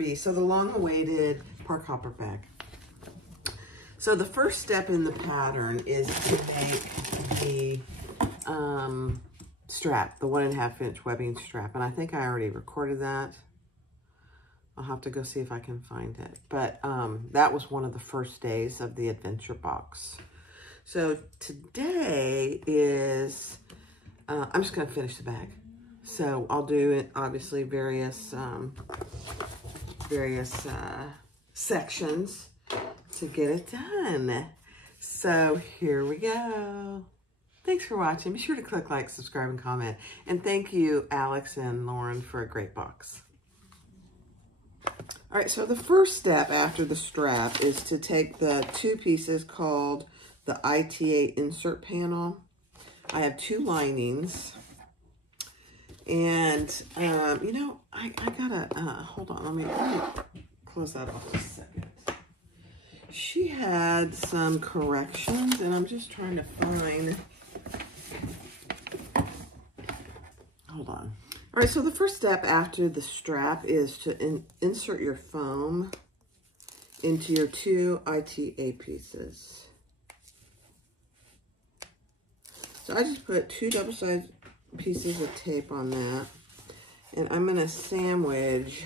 BRB. So the long-awaited Park Hopper bag. So the first step in the pattern is to make the strap, the 1.5 inch webbing strap. And I think I already recorded that. I'll have to go see if I can find it. But that was one of the first days of the adventure box. So today is, I'm just gonna finish the bag. So I'll do it, obviously, various sections to get it done. So here we go. Thanks for watching. Be sure to click like, subscribe, and comment. And thank you, Alex and Lauren, for a great box. All right, so the first step after the strap is to take the two pieces called the ITA insert panel. I have two linings. And, you know, I gotta, hold on, let me close that off just a second. She had some corrections, and I'm just trying to find, hold on. All right, so the first step after the strap is to insert your foam into your two ITA pieces. So I just put two double-sided pieces of tape on that, and I'm going to sandwich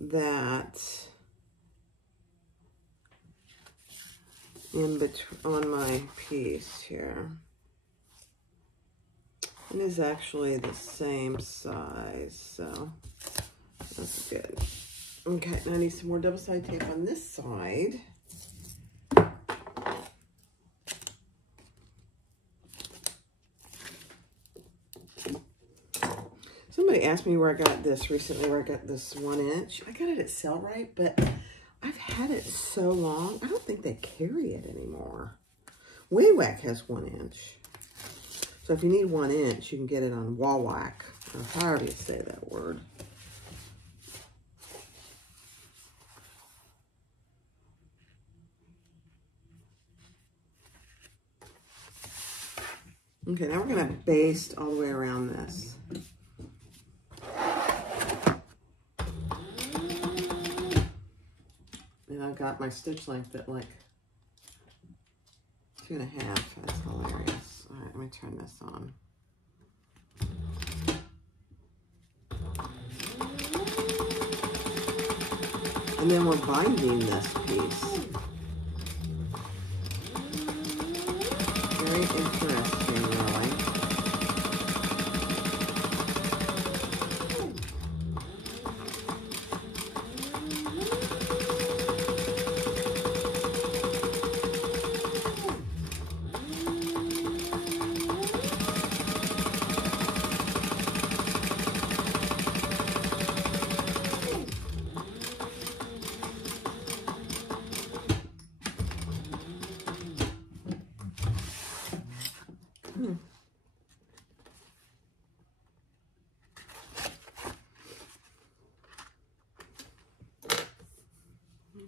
that in between on my piece here. It is actually the same size, so that's good. Okay, now I need some more double-sided tape on this side. Somebody asked me where I got this recently, where I got this 1 inch. I got it at Sellrite, but I've had it so long, I don't think they carry it anymore. WayWack has 1 inch. So if you need 1 inch, you can get it on Wawac, or however you say that word. Okay, now we're gonna baste all the way around this. And I've got my stitch length at like 2.5. That's hilarious. All right, let me turn this on. And then we're binding this piece. Very interesting, really.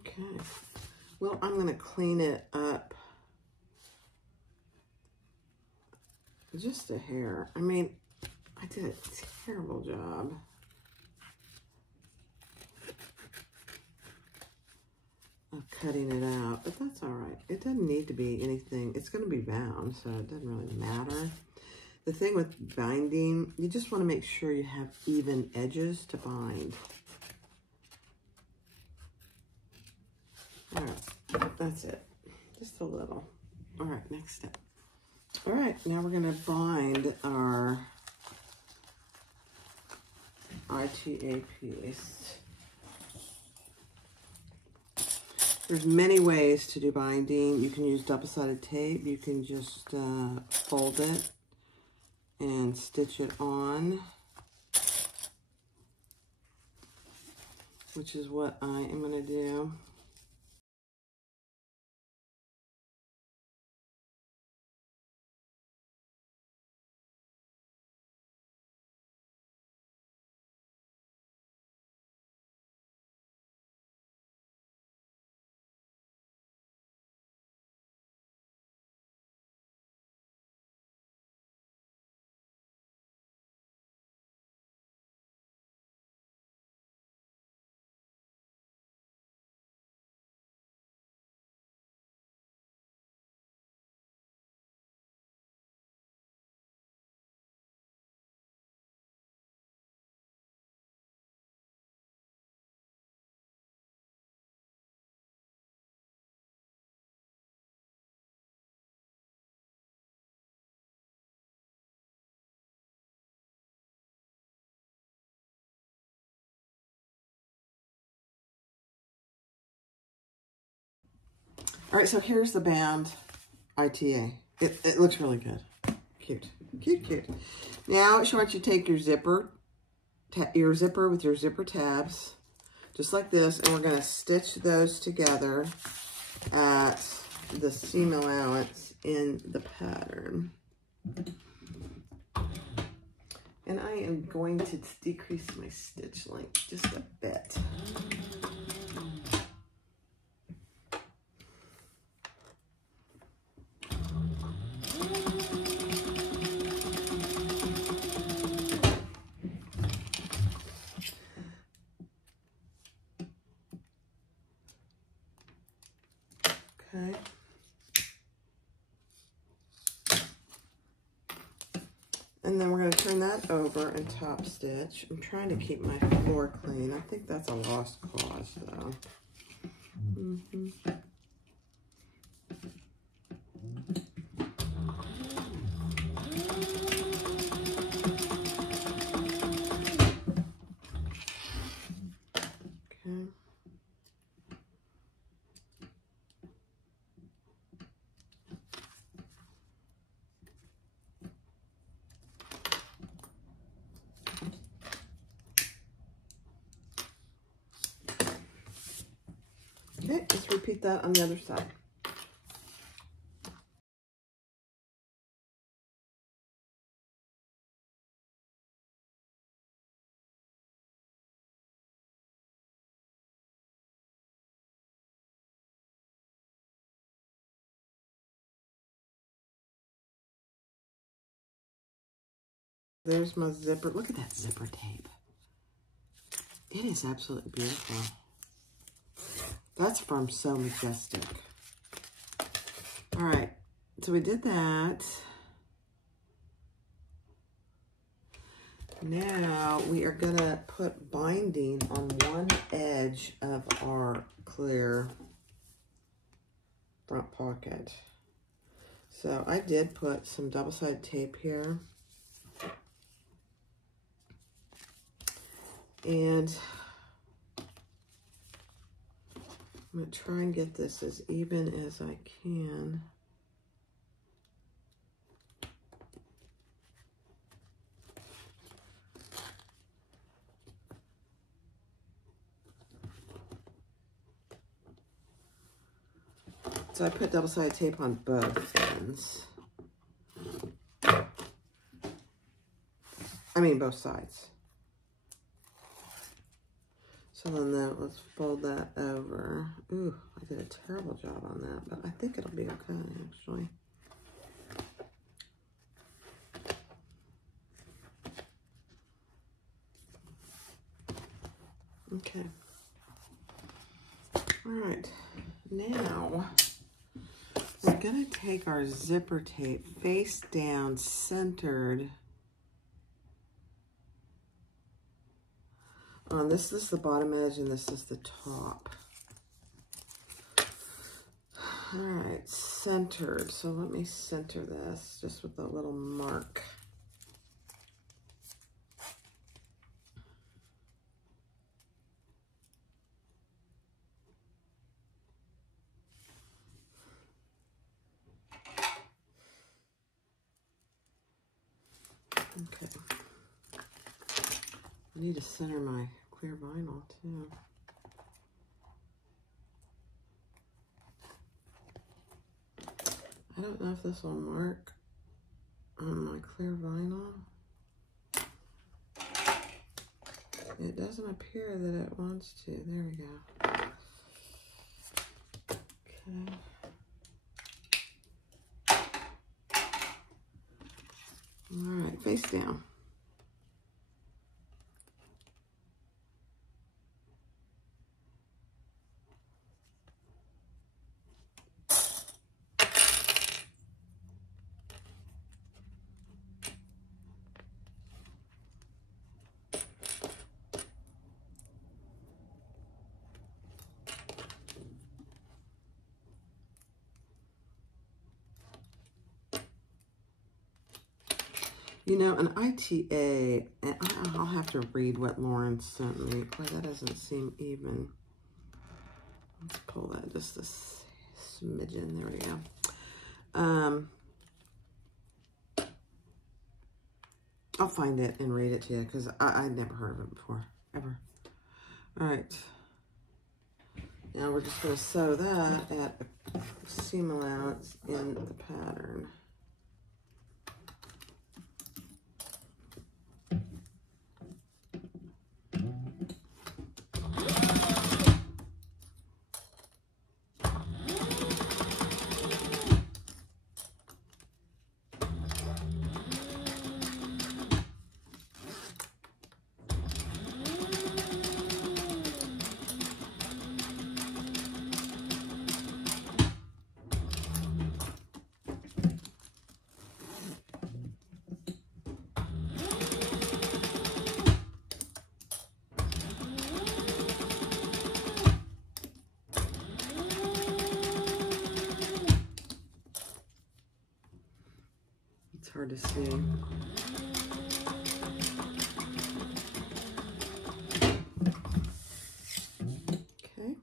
Okay, well, I'm going to clean it up just a hair. I mean, I did a terrible job. Of cutting it out, but that's all right. It doesn't need to be anything. It's going to be bound, so it doesn't really matter. The thing with binding, you just want to make sure you have even edges to bind. All right, that's it. Just a little. All right, next step. All right, now we're going to bind our ITA piece. There's many ways to do binding. You can use double-sided tape. You can just fold it and stitch it on, which is what I am going to do. All right, so here's the band ITA. It looks really good. Cute, cute, cute. Now she wants you to take your zipper with your zipper tabs, just like this, and we're going to stitch those together at the seam allowance in the pattern. And I am going to decrease my stitch length just a bit. Okay. And then we're going to turn that over and top stitch. I'm trying to keep my floor clean. I think that's a lost cause, though. Okay. Okay, let's repeat that on the other side. There's my zipper. Look at that zipper tape. It is absolutely beautiful. That's from So Majestic. All right, so we did that. Now we are gonna put binding on one edge of our clear front pocket. So I did put some double-sided tape here. And I'm going to try and get this as even as I can. So I put double-sided tape on both ends. I mean both sides. So then let's fold that over. Ooh, I did a terrible job on that, but I think it'll be okay, actually. Okay. All right. Now, we're going to take our zipper tape face down, centered. This is the bottom edge and this is the top. All right, centered. So let me center this just with a little mark. Okay. I need to center my clear vinyl too. I don't know if this will mark on my clear vinyl. It doesn't appear that it wants to. There we go. Okay. All right, face down. You know, an ITA, I'll have to read what Lauren sent me. Boy, that doesn't seem even. Let's pull that just a smidgen. There we go. I'll find it and read it to you because I'd never heard of it before, ever. All right. Now we're just going to sew that at a seam allowance in the pattern. Hard to see. Okay.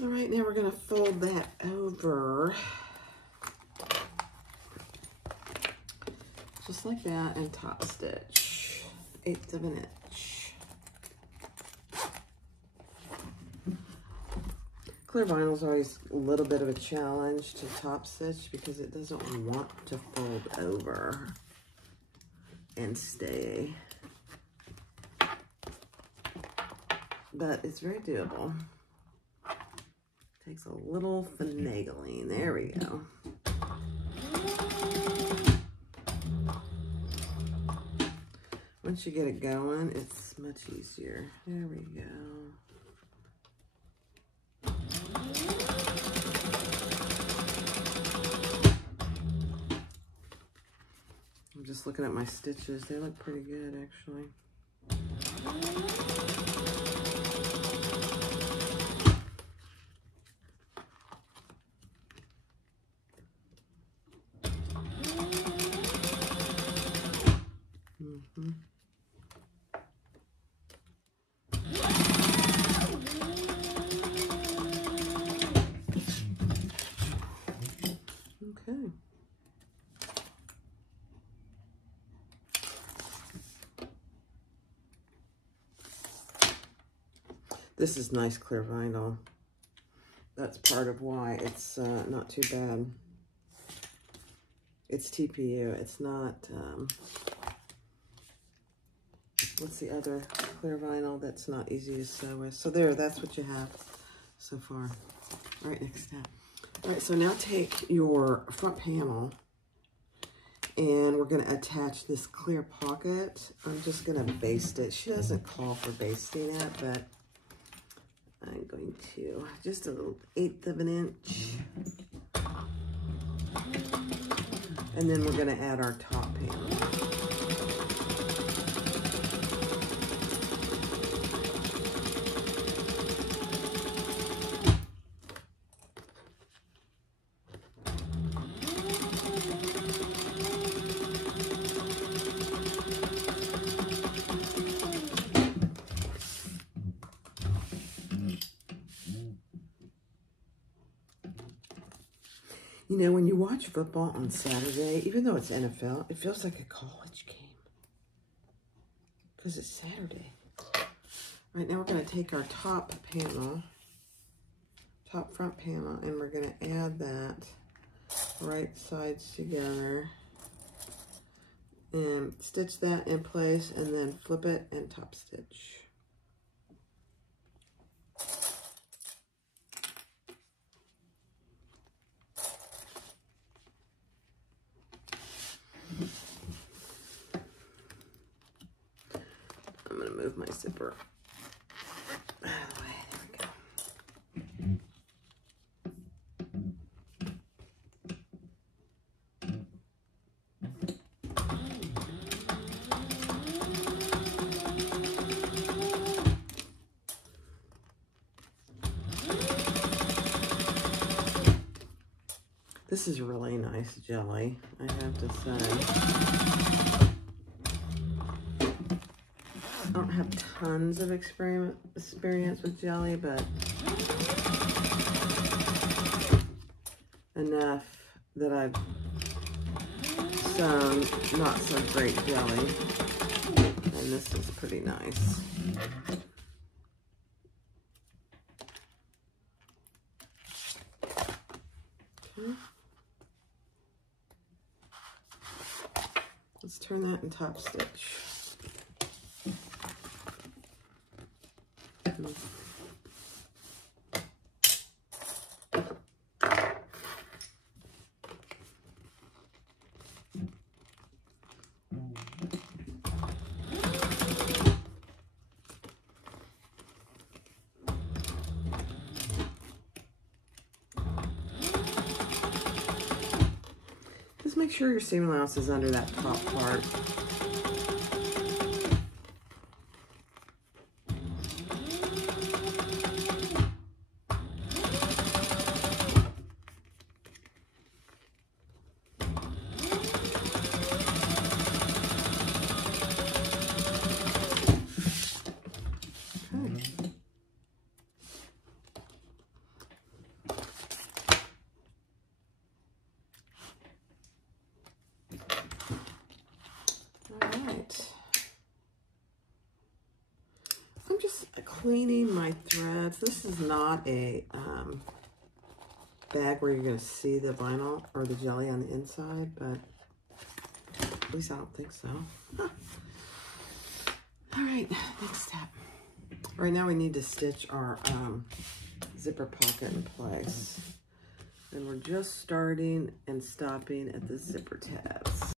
All right, now we're going to fold that over just like that and top stitch 1/8 of an inch. Clear vinyl is always a little bit of a challenge to top stitch because it doesn't want to fold over and stay. But it's very doable. Takes a little finagling. There we go. Once you get it going, it's much easier. There we go. I'm just looking at my stitches. They look pretty good, actually. Okay. This is nice clear vinyl. That's part of why it's not too bad. It's TPU. It's not, what's the other clear vinyl that's not easy to sew with? So there, that's what you have so far. All right, next step. All right, so now take your front panel and we're going to attach this clear pocket. I'm just going to baste it. She doesn't call for basting it, but I'm going to just a little 1/8 of an inch. And then we're going to add our top panel. You know, when you watch football on Saturday, even though it's NFL, it feels like a college game. Because it's Saturday. All right, now we're going to take our top panel, top front panel, and we're going to add that right sides together. And stitch that in place, and then flip it and top stitch. I'm going to move my zipper out of the way. There we go. This is really nice jelly, I have to say. I don't have tons of experience with jelly, but enough that I've some not so great jelly. And this is pretty nice. Okay. Let's turn that in top stitch. Just make sure your seam allowance is under that top part. Cleaning my threads. This is not a bag where you're going to see the vinyl or the jelly on the inside, but at least I don't think so. Huh. All right, next step. Right now we need to stitch our zipper pocket in place. And we're just starting and stopping at the zipper tabs.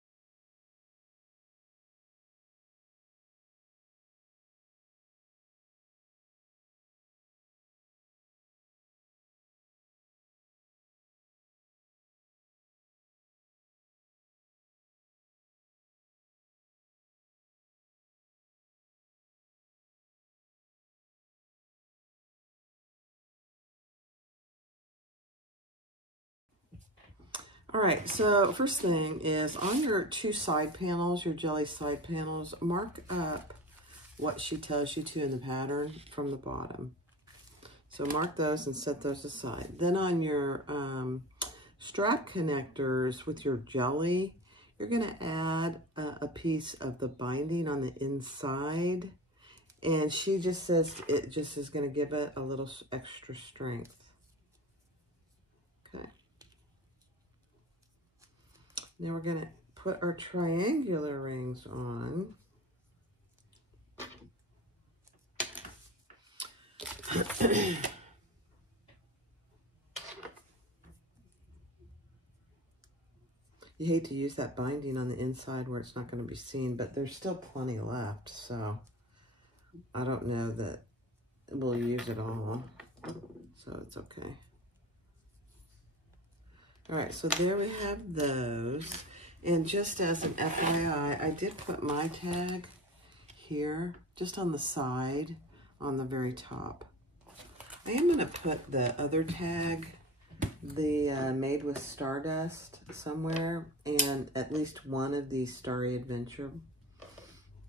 All right, so first thing is on your two side panels, your jelly side panels, mark up what she tells you to in the pattern from the bottom. So mark those and set those aside. Then on your strap connectors with your jelly, you're gonna add a piece of the binding on the inside. And she just says it just is gonna give it a little extra strength. Okay. Now we're going to put our triangular rings on. You hate to use that binding on the inside where it's not going to be seen, but there's still plenty left, so I don't know that we'll use it all, so it's okay. All right, so there we have those. And just as an FYI, I did put my tag here, just on the side, on the very top. I am gonna put the other tag, the Made with Stardust, somewhere, and at least one of these Starry Adventure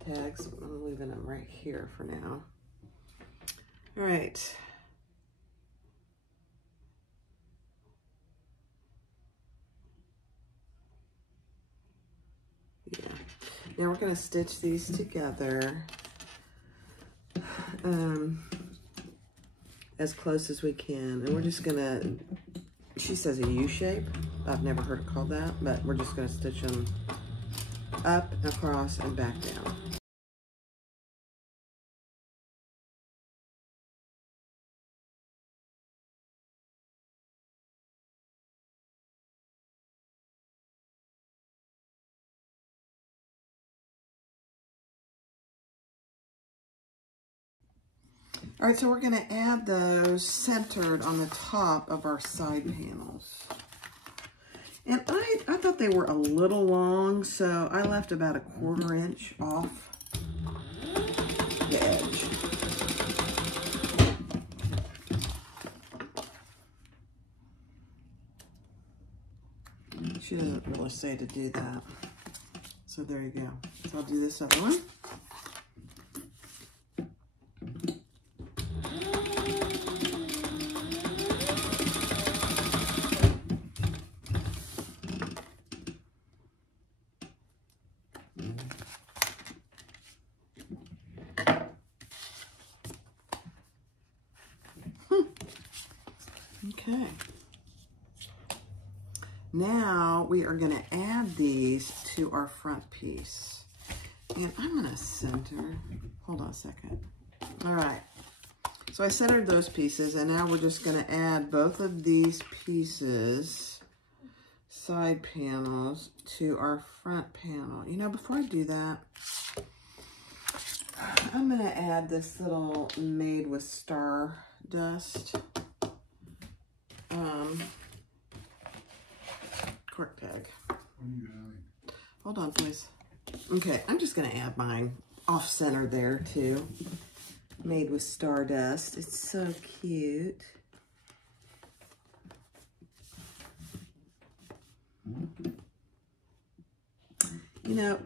tags. I'm leaving them right here for now. All right. Yeah. Now we're going to stitch these together as close as we can. And we're just going to, she says a U shape. I've never heard it called that, but we're just going to stitch them up, across, and back down. All right, so we're going to add those centered on the top of our side panels. And I thought they were a little long, so I left about 1/4 inch off the edge. She doesn't really say to do that. So there you go. So I'll do this other one. Okay. Now we are going to add these to our front piece. And I'm going to center, hold on a second. All right. So I centered those pieces, and now we're just going to add both of these pieces, side panels, to our front panel. You know, before I do that, I'm going to add this little Made with Stardust cork tag. Hold on, please. Okay, I'm just going to add mine off-center there, too. Made with Stardust. It's so cute. You know,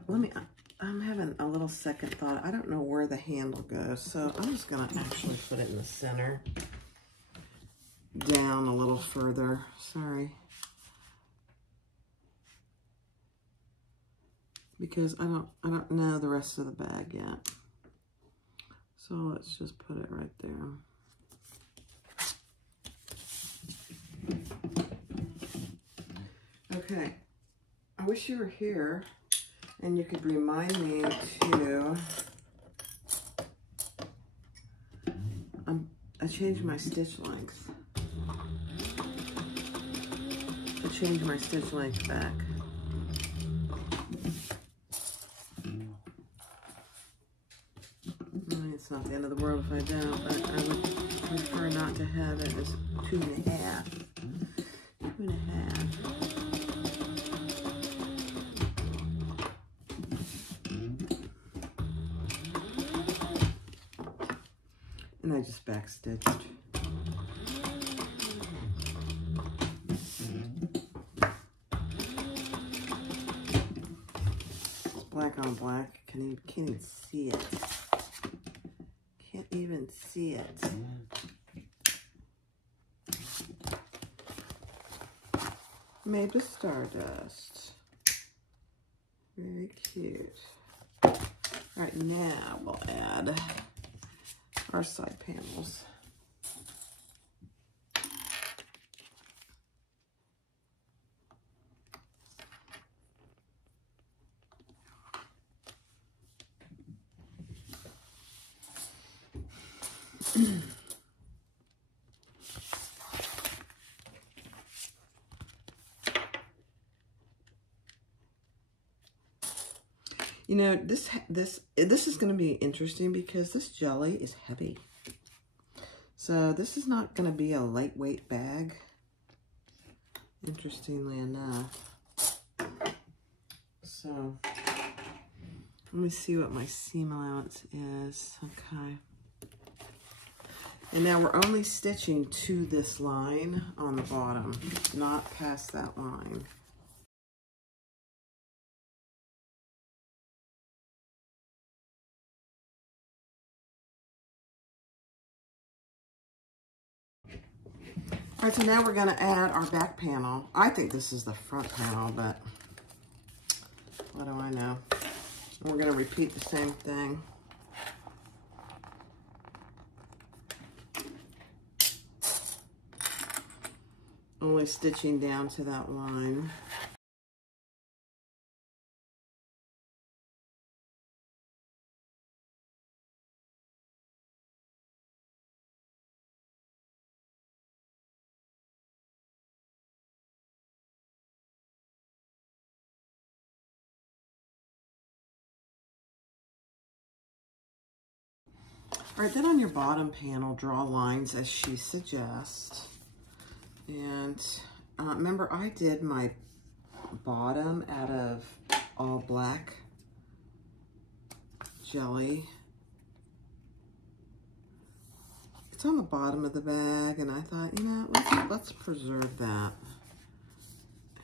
I'm having a little second thought. I don't know where the handle goes, so I'm just going to actually put it in the center. Down a little further. Sorry. Because I don't know the rest of the bag yet. So let's just put it right there. Okay. I wish you were here and you could remind me to I changed my stitch length. I changed my stitch length back. It's not the end of the world if I don't, but I would prefer not to have it as 2.5. 2.5. And I just back stitched. It's black on black. Can't even see it. Can't even see it. Made with Stardust. Very cute. All right, now we'll add our side panels. You know, this is going to be interesting because this jelly is heavy. So this is not going to be a lightweight bag, interestingly enough. So let me see what my seam allowance is. Okay. And now we're only stitching to this line on the bottom, not past that line. All right, so now we're going to add our back panel. I think this is the front panel, but what do I know? And we're going to repeat the same thing. Only stitching down to that line. All right, then on your bottom panel, draw lines as she suggests. And remember, I did my bottom out of all black jelly. It's on the bottom of the bag, and I thought, you know, let's preserve that.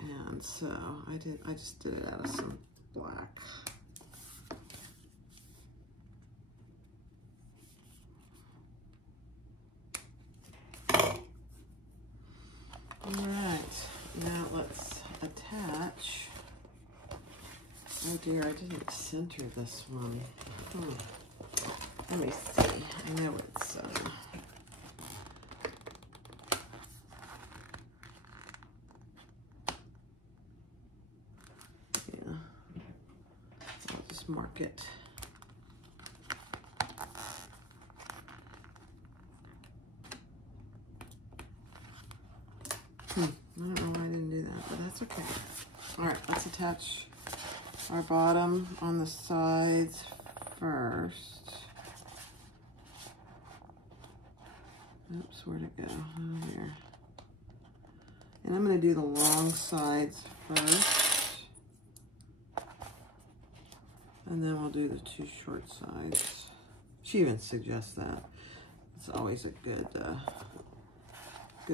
And so I just did it out of some black. All right, now let's attach. Oh dear, I didn't center this one. Let me see. I know it's mark it. I don't know why I didn't do that, but that's okay. All right, let's attach our bottom on the sides first. Oops, where'd it go? Oh, here. And I'm going to do the long sides first. And then we'll do the two short sides. She even suggests that. It's always a good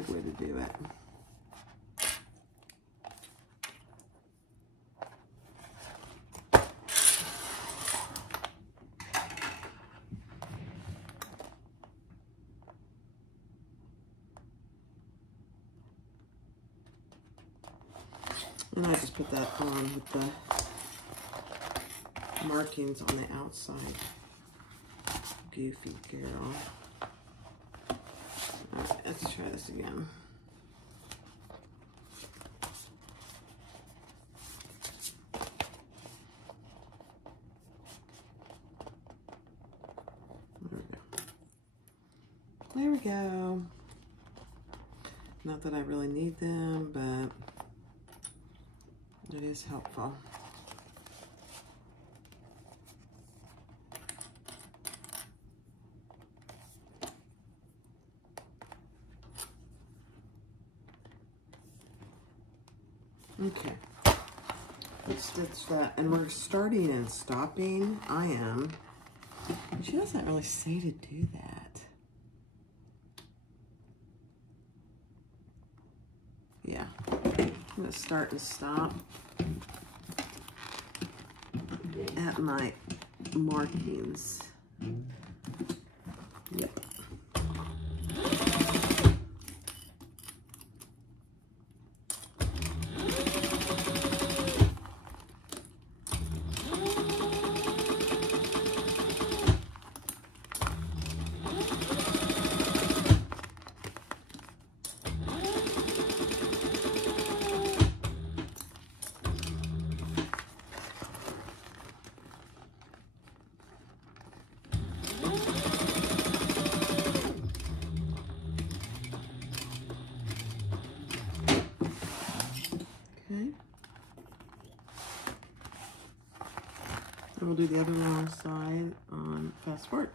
way to do it. And I just put that on with the markings on the outside. Goofy girl. Alright, let's try this again. There we go. Not that I really need them, but it is helpful. Okay, let's stitch that. And we're starting and stopping. I am. She doesn't really say to do that. Yeah, I'm gonna start and stop at my markings. Yep. We'll do the other long side on fast forward.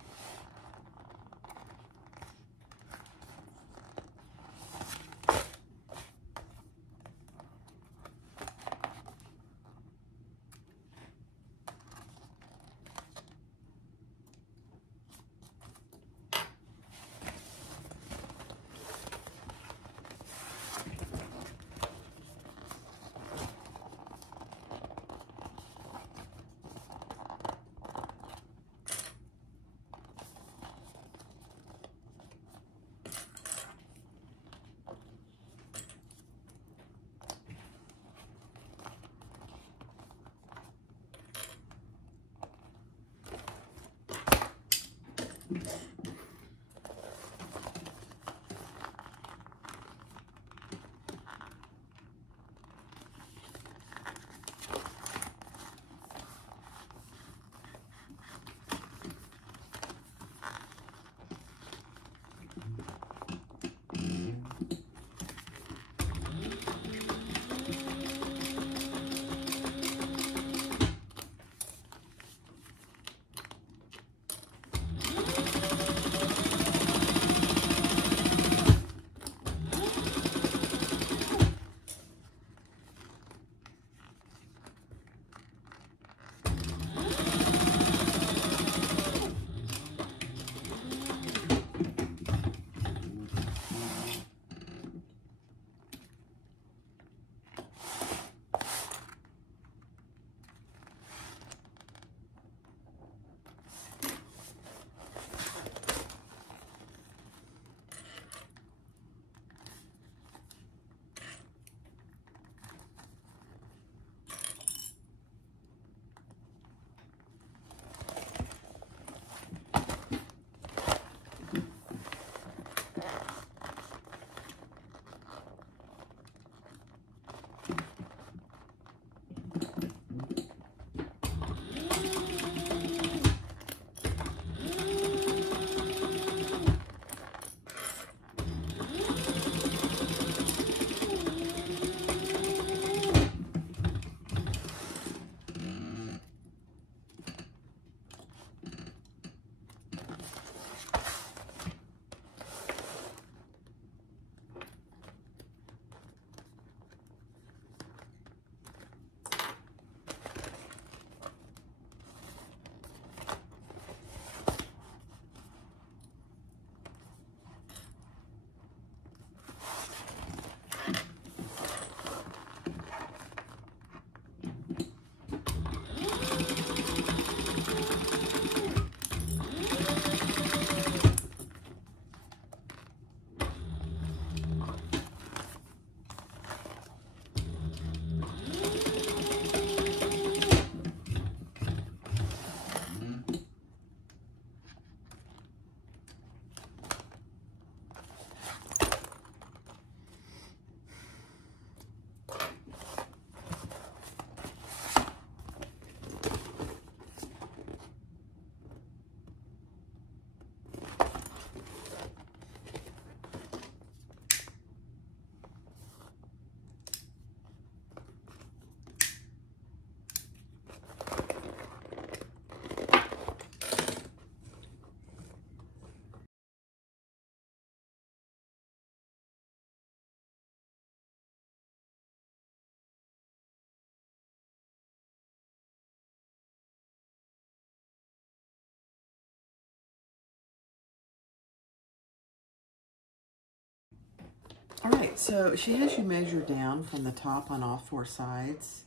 All right, so she has you measure down from the top on all 4 sides.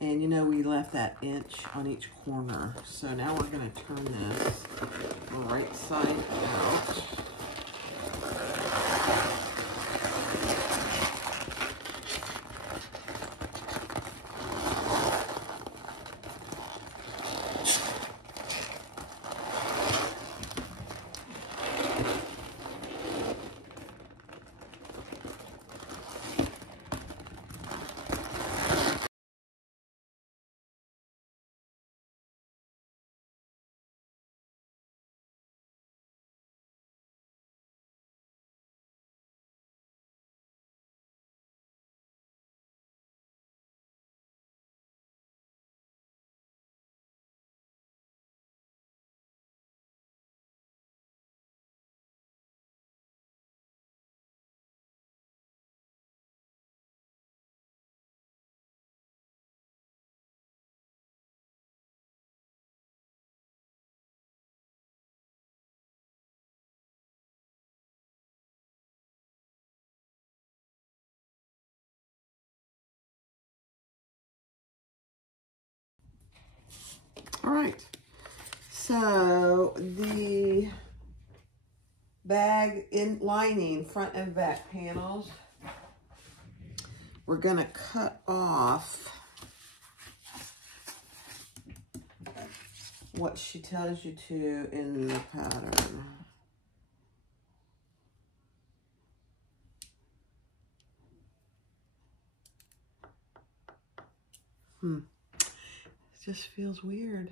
And you know, we left that inch on each corner. So now we're gonna turn this right side out. All right, so the bag in lining, front and back panels, we're gonna cut off what she tells you to in the pattern. It just feels weird.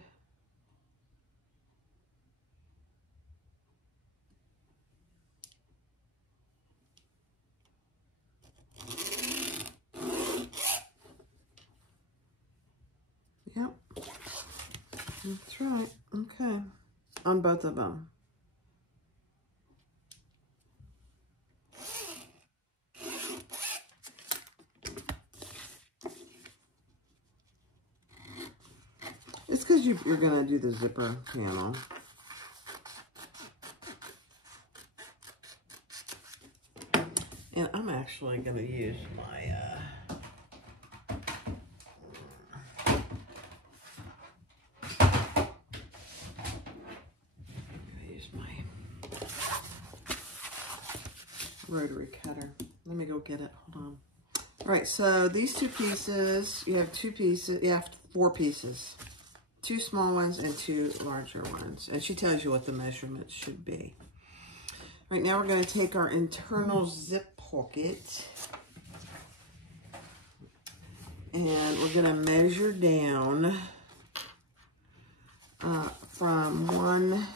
Yep, that's right. Okay, on both of them. It's because you're gonna do the zipper panel. And I'm actually gonna use my rotary cutter. Let me go get it. Hold on. All right, so these 2 pieces, you have 2 pieces, you have 4 pieces. 2 small ones and 2 larger ones. And she tells you what the measurements should be. Right now we're going to take our internal zip pocket and we're going to measure down from one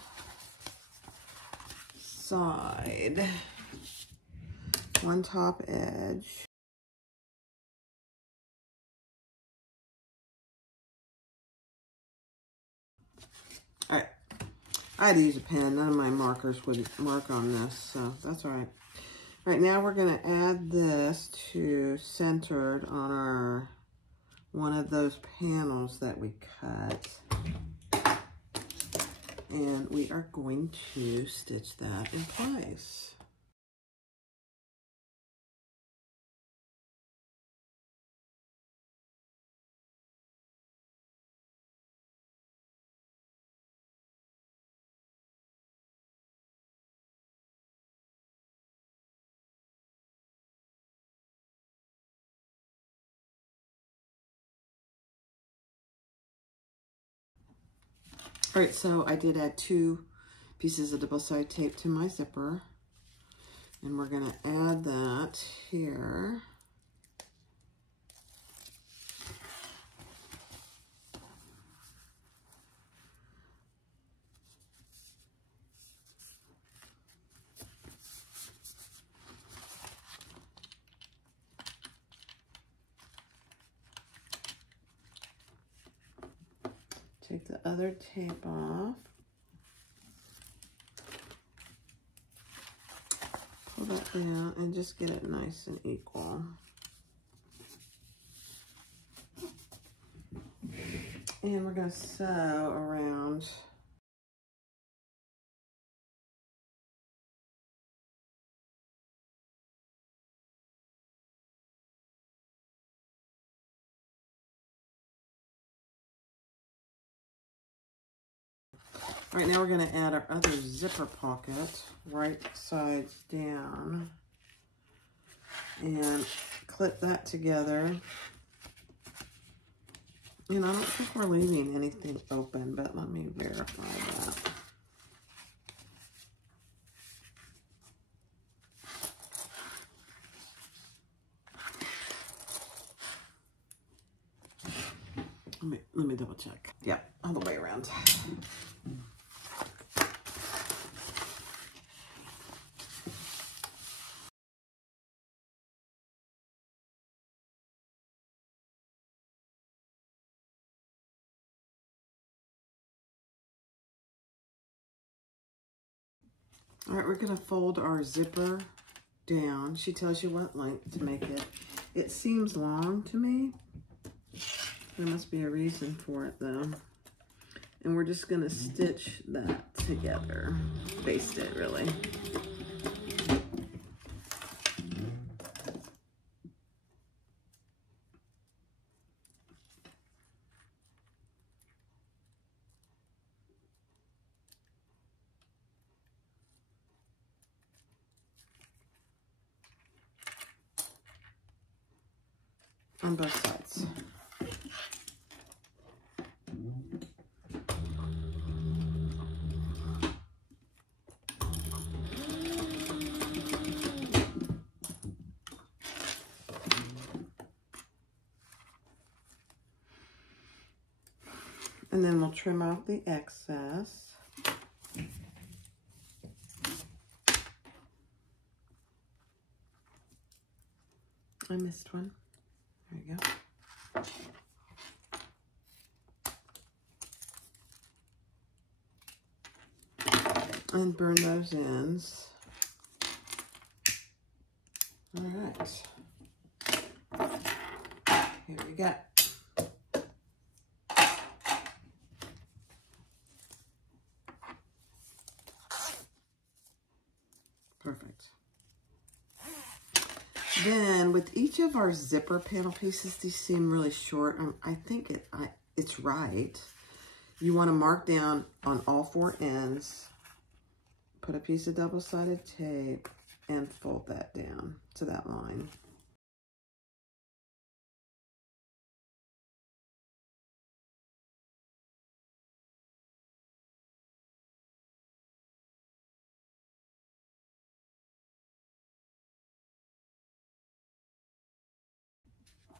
side, one top edge. All right, I had to use a pen. None of my markers would mark on this, so that's all right. All right, now we're going to add this to centered on our one of those panels that we cut. And we are going to stitch that in place. All right, so I did add 2 pieces of double-sided tape to my zipper. And we're gonna add that here. Take the other tape off. Pull that down and just get it nice and equal. And we're going to sew around All right, now we're going to add our other zipper pocket, right sides down, and clip that together. And I don't think we're leaving anything open, but let me verify that. Let me double check. Yeah, all the way around. All right, we're gonna fold our zipper down. She tells you what length to make it. It seems long to me. There must be a reason for it though. And we're just gonna stitch that together. Baste it really. On both sides. And then we'll trim off the excess. I missed one. There you go. And burn those ends. All right. Here we go. Perfect. Then with each of our zipper panel pieces, these seem really short. I think it's right. You want to mark down on all four ends, put a piece of double-sided tape, and fold that down to that line.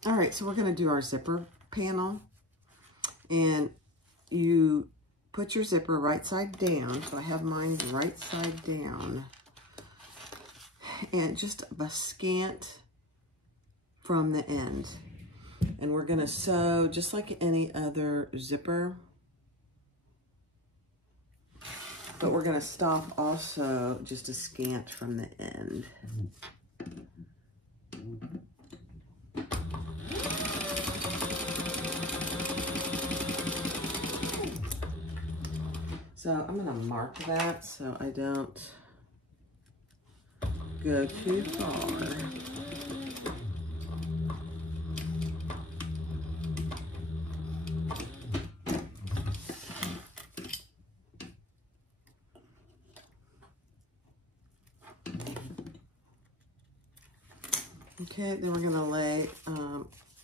All right, so we're going to do our zipper panel, and you put your zipper right side down. So I have mine right side down, and just a scant from the end. And we're going to sew just like any other zipper, but we're going to stop also just a scant from the end. So I'm going to mark that so I don't go too far. Okay, then we're going to lay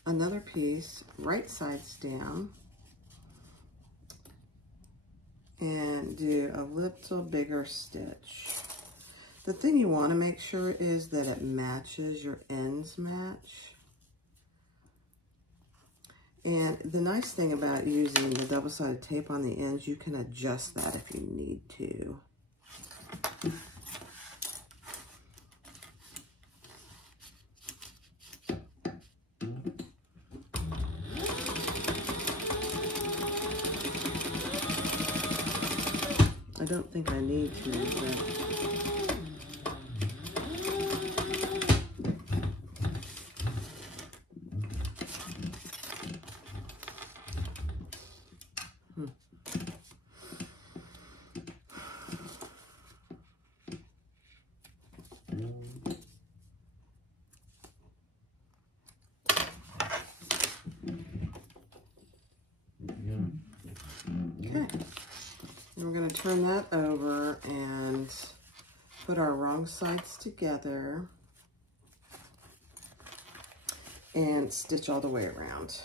another piece right sides down and do a little bigger stitch. The thing you want to make sure is that it matches, your ends match. And the nice thing about using the double-sided tape on the ends, you can adjust that if you need to. I don't think I need to, but And we're going to turn that over and put our wrong sides together and stitch all the way around.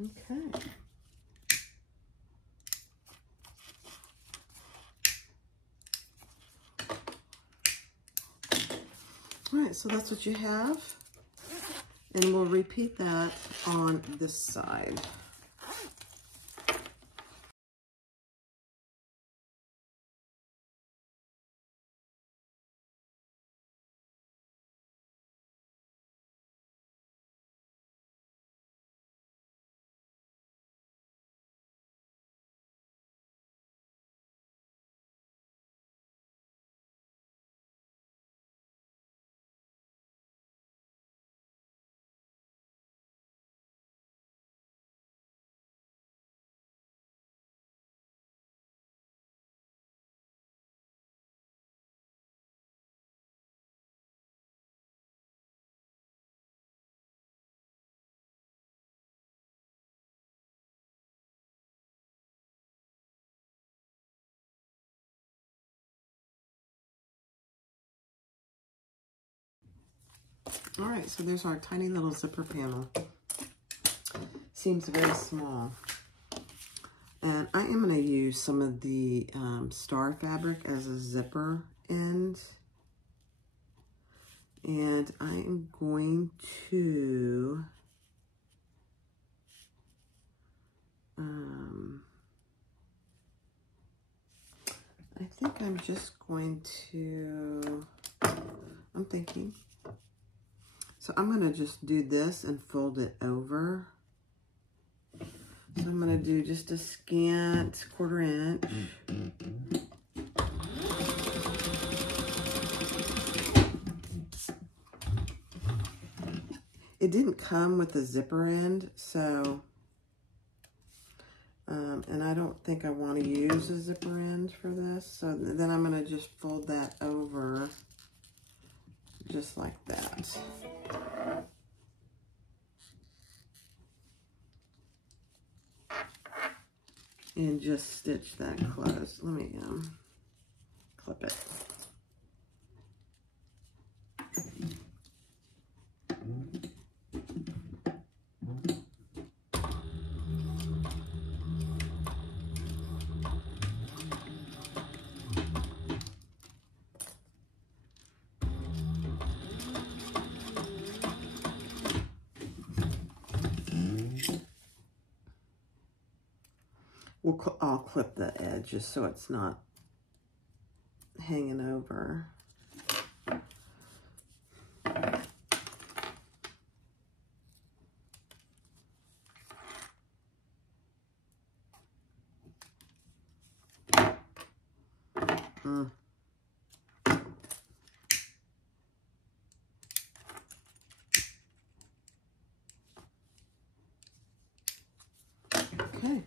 Okay. All right, so that's what you have. And we'll repeat that on this side. All right, so there's our tiny little zipper panel. Seems very small. And I am going to use some of the star fabric as a zipper end. And I am going to I think I'm just going to, I'm thinking, so I'm going to just do this and fold it over. So I'm going to do just a scant 1/4 inch. It didn't come with a zipper end, so, and I don't think I want to use a zipper end for this. So then I'm going to just fold that over just like that. And just stitch that closed. Let me clip it. I'll clip the edge just so it's not hanging over. Okay.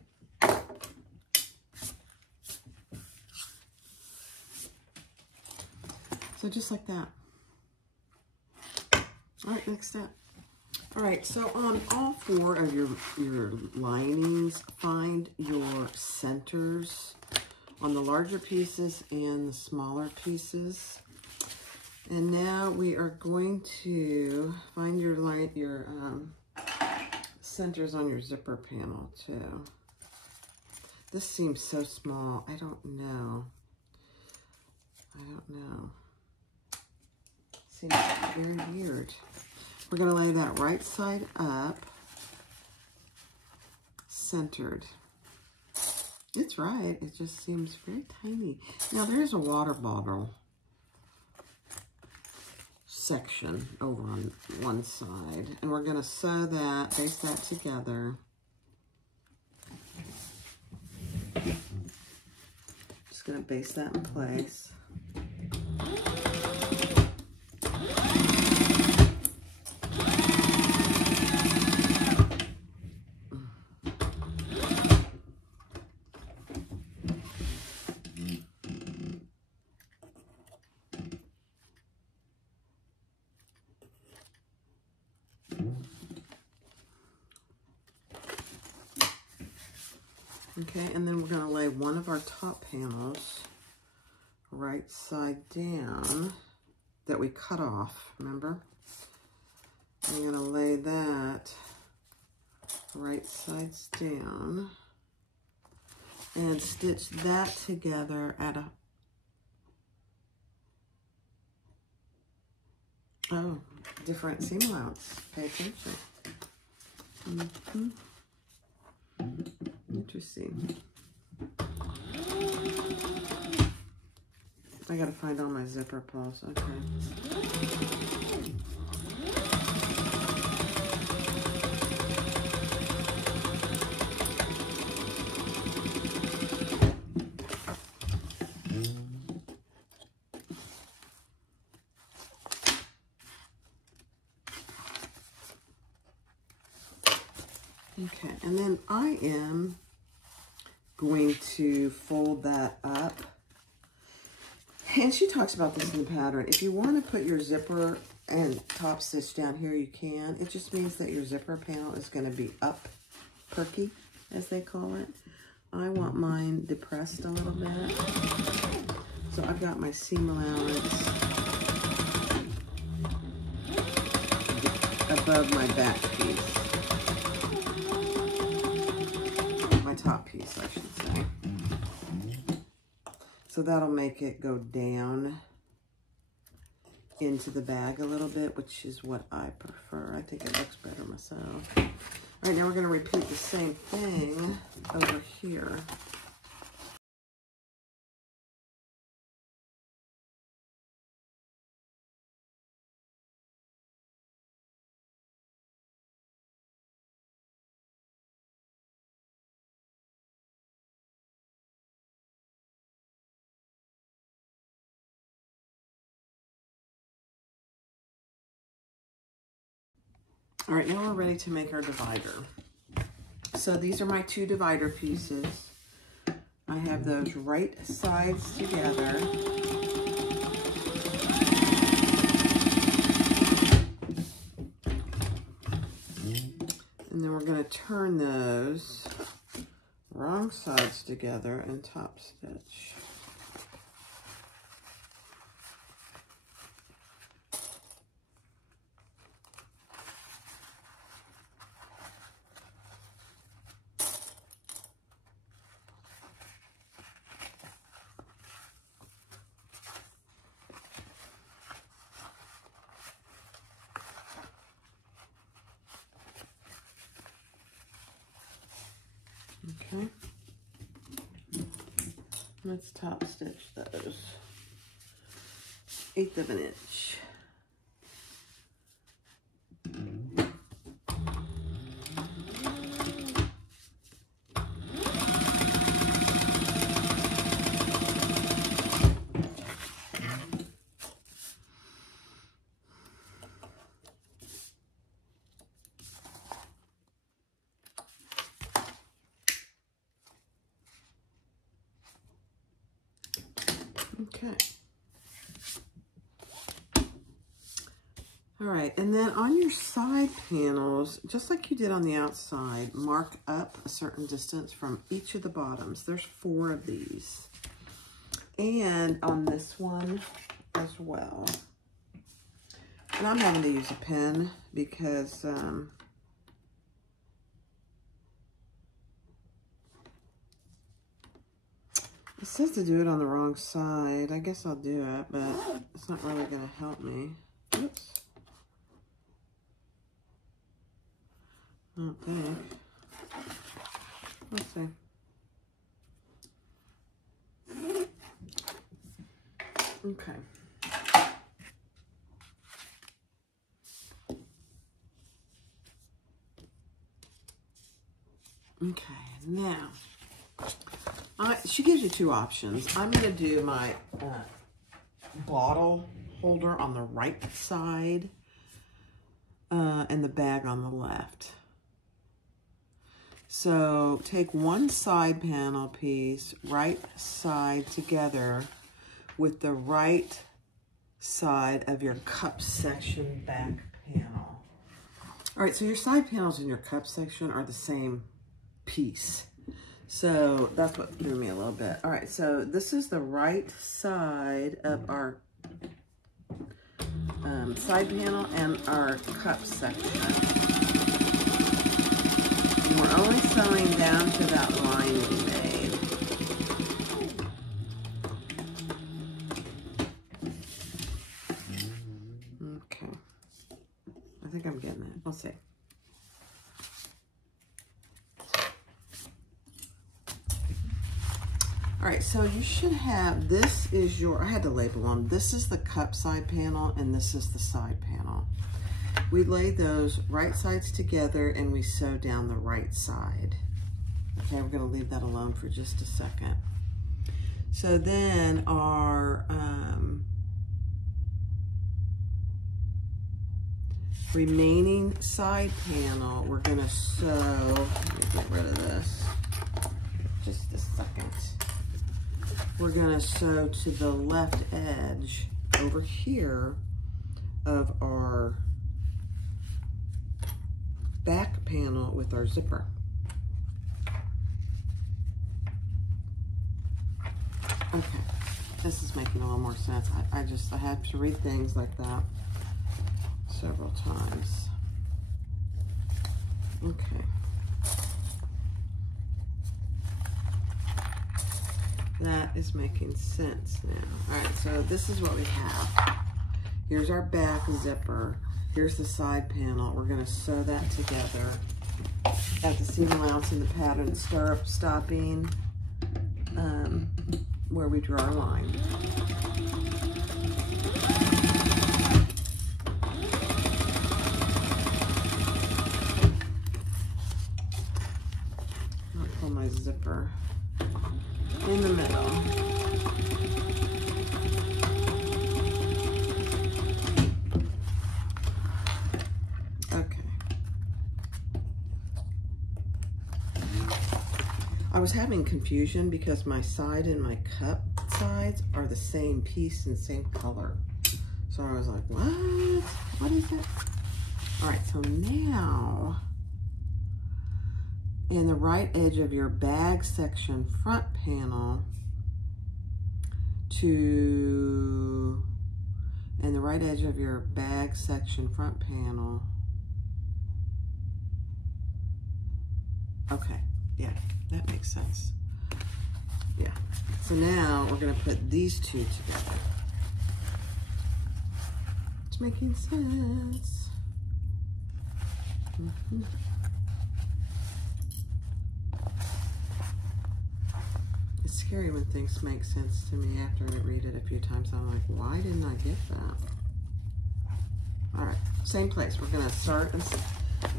So just like that. All right, next step. All right, so on all four of your linings, find your centers on the larger pieces and the smaller pieces. And now we are going to find your centers on your zipper panel too. This seems so small. I don't know. Seems very weird. We're going to lay that right side up, centered. It's right. It just seems very tiny. Now there's a water bottle section over on one side, and we're going to sew that, baste that together. Just going to baste that in place. Okay, and then we're going to lay one of our top panels right side down that we cut off, remember? I'm going to lay that right sides down and stitch that together at a, different seam allowance. Pay attention. Interesting. I gotta find all my zipper pulls. Okay. Okay, and then I am going to fold that up. And she talks about this in the pattern. If you want to put your zipper and top stitch down here, you can. It just means that your zipper panel is going to be up perky, as they call it. I want mine depressed a little bit. So I've got my seam allowance above my back piece. My top piece, I should say. So that'll make it go down into the bag a little bit, which is what I prefer. I think it looks better myself. All right, now we're going to repeat the same thing over here. All right, now we're ready to make our divider. So these are my two divider pieces. I have those right sides together. And then we're going to turn those wrong sides together and top stitch. Okay, let's top stitch those, 1/8 of an inch. Okay. All right, and then on your side panels, just like you did on the outside, mark up a certain distance from each of the bottoms. There's 4 of these. And on this one as well. And I'm having to use a pen because it says to do it on the wrong side. I guess I'll do it, but it's not really going to help me. Oops. I don't think. Let's see. Okay. Okay, now, she gives you 2 options. I'm going to do my bottle holder on the right side and the bag on the left. So take one side panel piece, right side together with the right side of your cup section back panel. All right, so your side panels and your cup section are the same piece. So that's what threw me a little bit. All right, so this is the right side of our side panel and our cup section. And we're only sewing down to that line we made. Okay. I think I'm getting it. We'll see. All right, so you should have, this is your, I had to label them. This is the cup side panel and this is the side panel. We laid those right sides together and we sew down the right side. Okay, we're gonna leave that alone for just a second. So then our remaining side panel, we're gonna sew, let me get rid of this, just a second. We're gonna sew to the left edge over here of our back panel with our zipper. Okay, this is making a little more sense. I had to read things like that several times. Okay. That is making sense now. All right, so this is what we have. Here's our back zipper. Here's the side panel. We're gonna sew that together at the seam allowance in the pattern stopping where we draw our line. I'll pull my zipper in the middle. Okay. I was having confusion because my side and my cup sides are the same piece and same color. So I was like, what? What is that? All right, so now in the right edge of your bag section front panel and the right edge of your bag section front panel. Okay, yeah, that makes sense. Yeah, so now we're gonna put these 2 together. It's making sense. Mm-hmm. It's scary when things make sense to me after I read it a few times. I'm like, why didn't I get that? All right, same place. We're gonna start and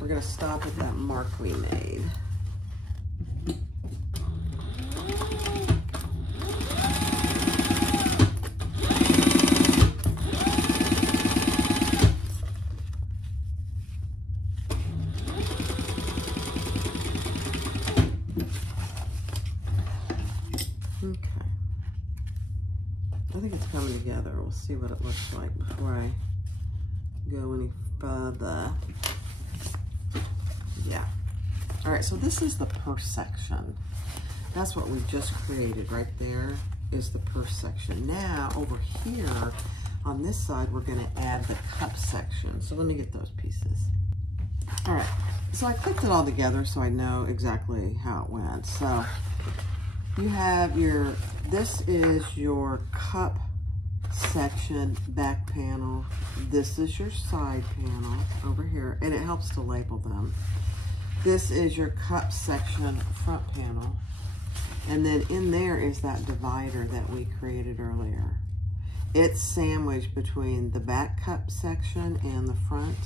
we're gonna stop at that mark we made. I think it's coming together. We'll see what it looks like before I go any further. Yeah. All right, so this is the purse section. That's what we just created right there is the purse section. Now over here on this side, we're gonna add the cup section. So let me get those pieces. All right, so I clicked it all together so I know exactly how it went. So you have your, this is your cup section back panel. This is your side panel over here, and it helps to label them. This is your cup section front panel. And then in there is that divider that we created earlier. It's sandwiched between the back cup section and the front.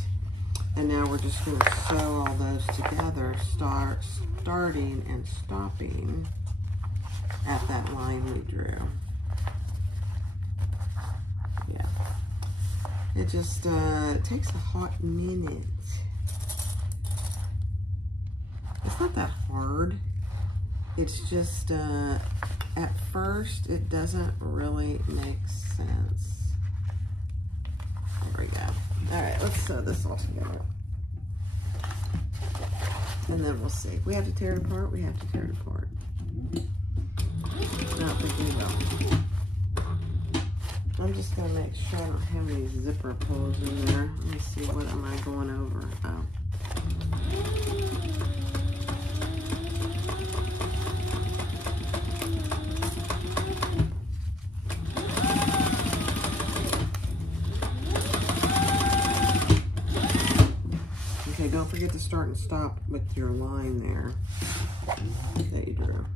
And now we're just going to sew all those together, starting and stopping at that line we drew. Yeah. It just takes a hot minute. It's not that hard. It's just, at first, it doesn't really make sense. There we go. All right, let's sew this all together. And then we'll see. If we have to tear it apart, we have to tear it apart. I don't think we will. I'm just gonna make sure I don't have any zipper pulls in there. Let me see, what am I going over? Oh. Okay, don't forget to start and stop with your line there that you drew.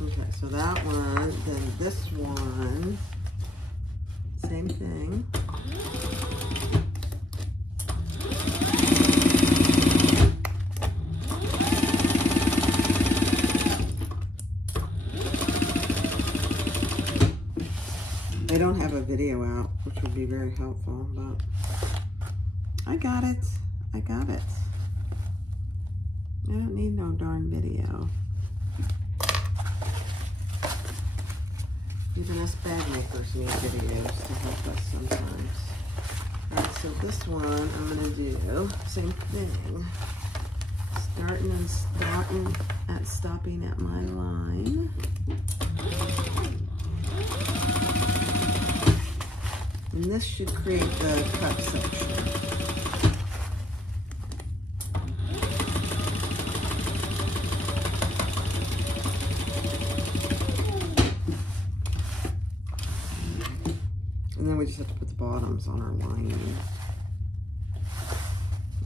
Okay, so that one, then this one, same thing. They don't have a video out, which would be very helpful, but I got it. I got it. I don't need no darn video. Even us bag makers need videos to help us sometimes. All right, so this one I'm gonna do same thing. Stopping at my line. And this should create the cup section. And then we just have to put the bottoms on our lining,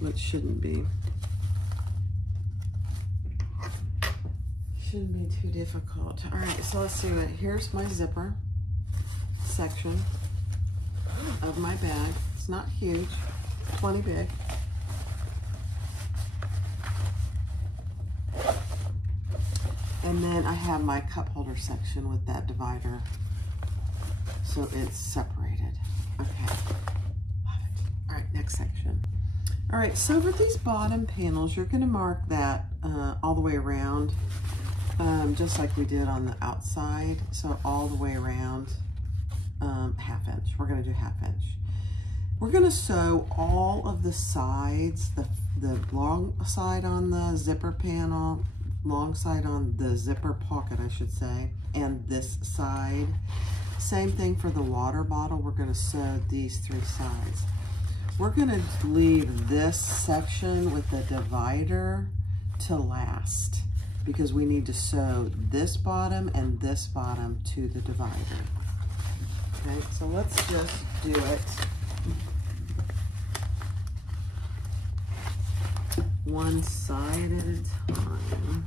which shouldn't be too difficult. All right, so let's see what, here's my zipper section of my bag. It's not huge, plenty big. And then I have my cup holder section with that divider, so it's separated. Okay, love it. All right, next section. All right, so for these bottom panels, you're gonna mark that all the way around, just like we did on the outside. So all the way around, 1/2 inch. We're gonna do 1/2 inch. We're gonna sew all of the sides, the long side on the zipper panel, long side on the zipper pocket, I should say, and this side. Same thing for the water bottle. We're gonna sew these 3 sides. We're gonna leave this section with the divider to last because we need to sew this bottom and this bottom to the divider. Okay, so let's just do it one side at a time.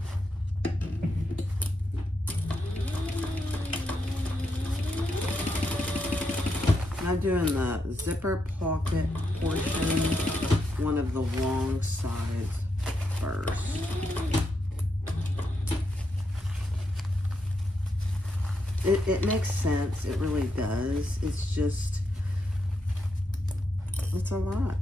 I'm doing the zipper pocket portion, one of the long sides first. It makes sense, it really does. It's just, it's a lot.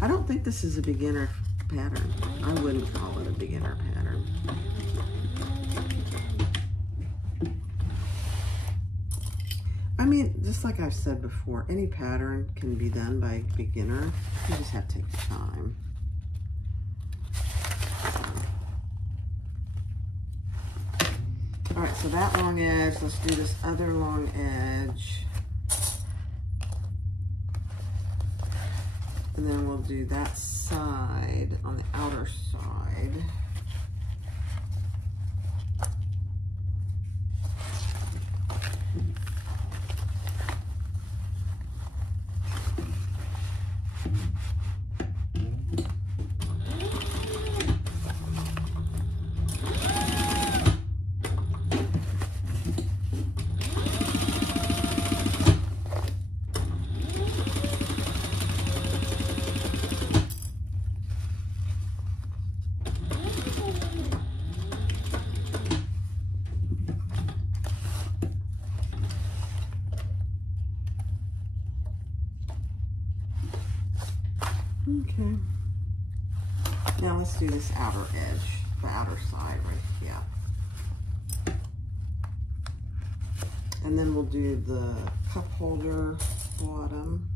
I don't think this is a beginner pattern. I wouldn't call it a beginner pattern. I mean, just like I've said before, any pattern can be done by a beginner. You just have to take your time. All right, so that long edge, let's do this other long edge. And then we'll do that side on the outer side. Okay. Now let's do this outer edge, the outer side right here. And then we'll do the cup holder bottom.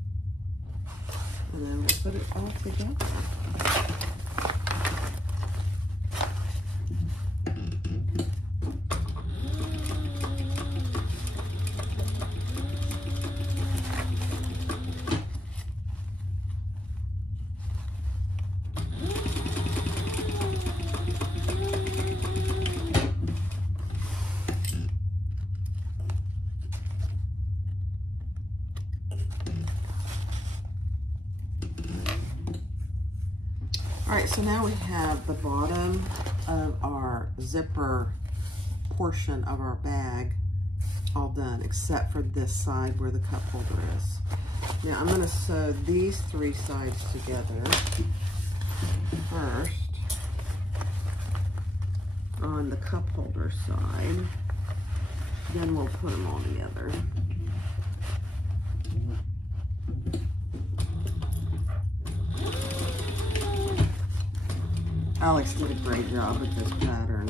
And then we'll put it all together. All right, so now we have the bottom of our zipper portion of our bag all done, except for this side where the cup holder is. Now I'm gonna sew these three sides together first on the cup holder side, then we'll put them all together. Alex did a great job with this pattern.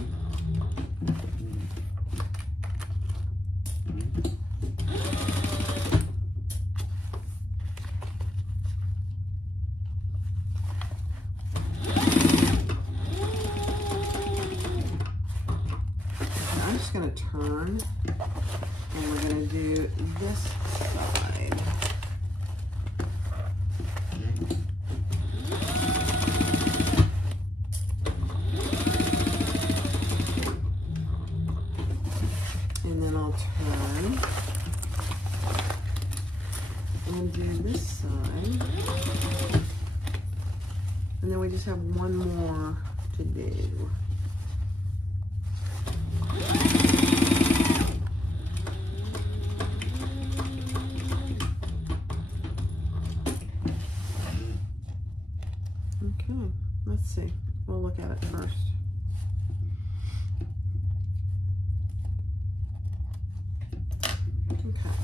I'm just going to turn and we're going to do this side. And then I'll turn and do this side. And then we just have one more to do. Okay, let's see. We'll look at it first. Okay.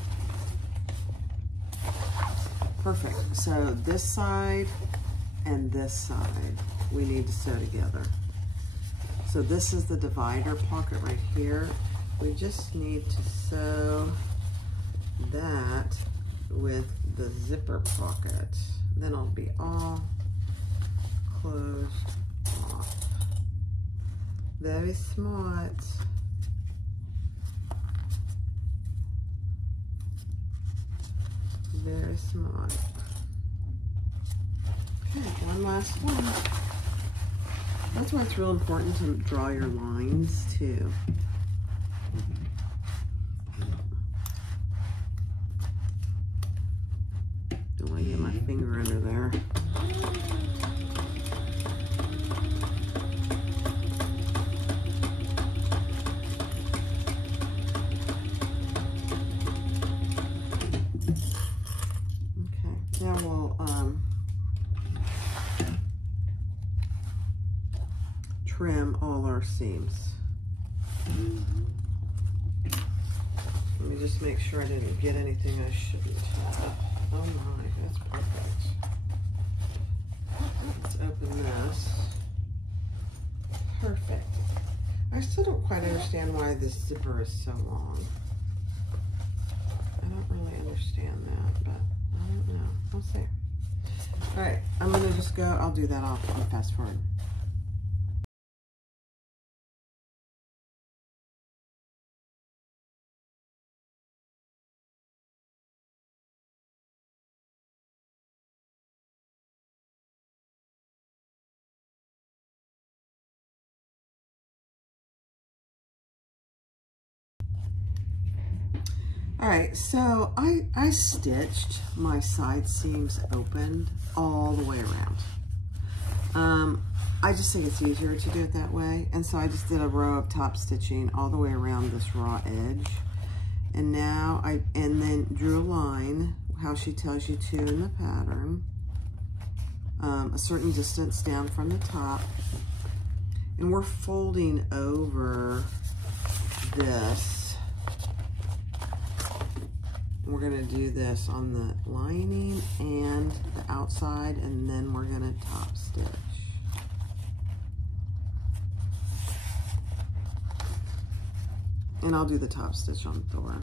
Perfect. So this side and this side we need to sew together. So this is the divider pocket right here. We just need to sew that with the zipper pocket. Then it'll be all closed off. Very smart. Very smart. Okay, one last one. That's why it's real important to draw your lines too. Don't want to get my finger under there. Now we'll trim all our seams. Let me just make sure I didn't get anything I shouldn't have. Oh my, that's perfect. Let's open this. Perfect. I still don't quite understand why this zipper is so long. I don't really understand that, but I don't know. We'll see. All right, I'm gonna just go. I'll do that. I'll fast forward. All right, so I stitched my side seams opened all the way around. I just think it's easier to do it that way. And so I just did a row of top stitching all the way around this raw edge. And now and then drew a line, how she tells you to in the pattern, a certain distance down from the top. And we're folding over this. We're gonna do this on the lining and the outside, and then we're gonna top stitch. And I'll do the top stitch on Thor.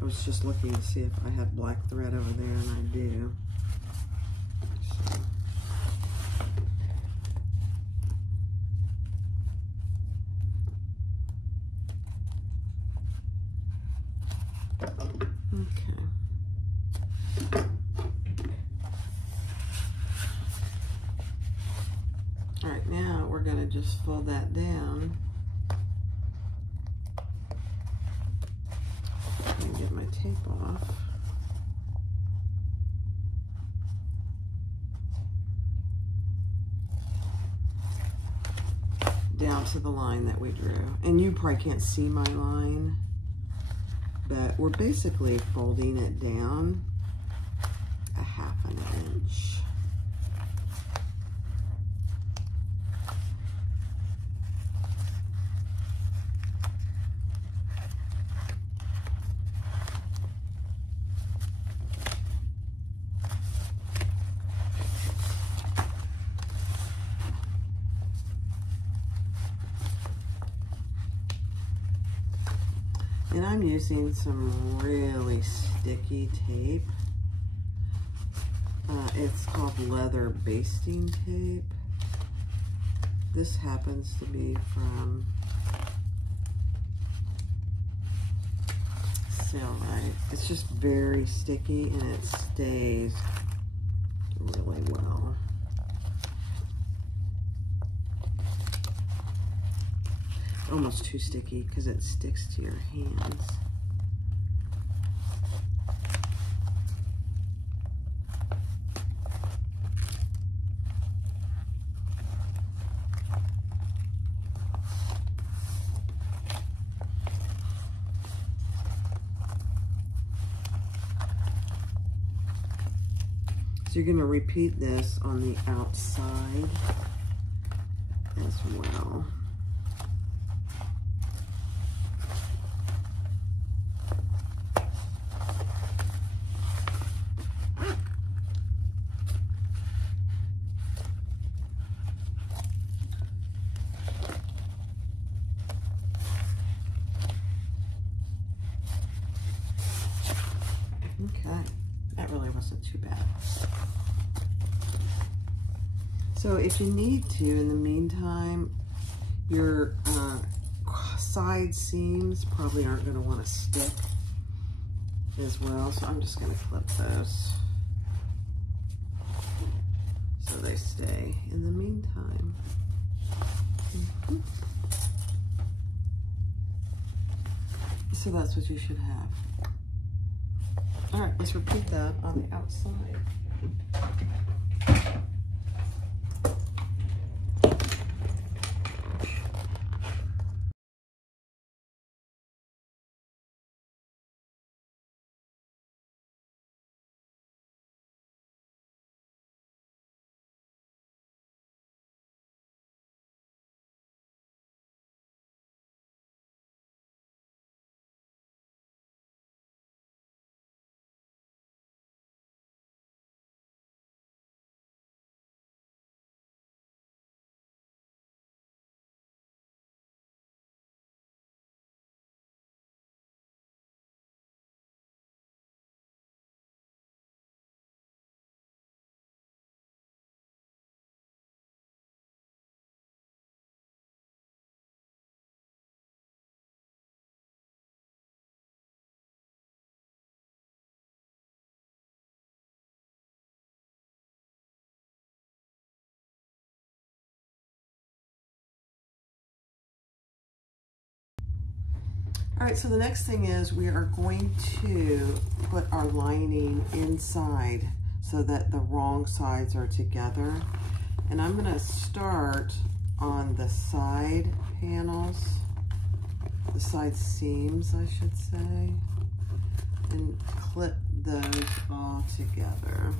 I was just looking to see if I had black thread over there, and I do. So. Okay. All right, now we're gonna just fold that down. And get my tape off. Down to the line that we drew. And you probably can't see my line, but we're basically folding it down a half an inch. And I'm using some really sticky tape. It's called leather basting tape. This happens to be from Sailrite. It's just very sticky and it stays really well. Almost too sticky because it sticks to your hands. So you're going to repeat this on the outside as well. Okay, that really wasn't too bad. So if you need to, in the meantime, your side seams probably aren't going to want to stick as well. So I'm just going to clip those so they stay in the meantime. So that's what you should have. All right, let's repeat that on the outside. All right, so the next thing is we are going to put our lining inside so that the wrong sides are together. And I'm gonna start on the side panels, the side seams, I should say, and clip those all together.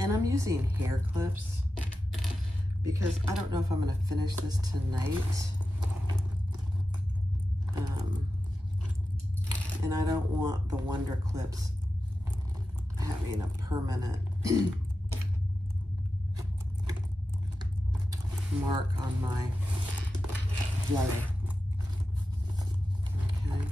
And I'm using hair clips because I don't know if I'm gonna finish this tonight. And I don't want the Wonder Clips having a permanent mark on my jelly. Okay.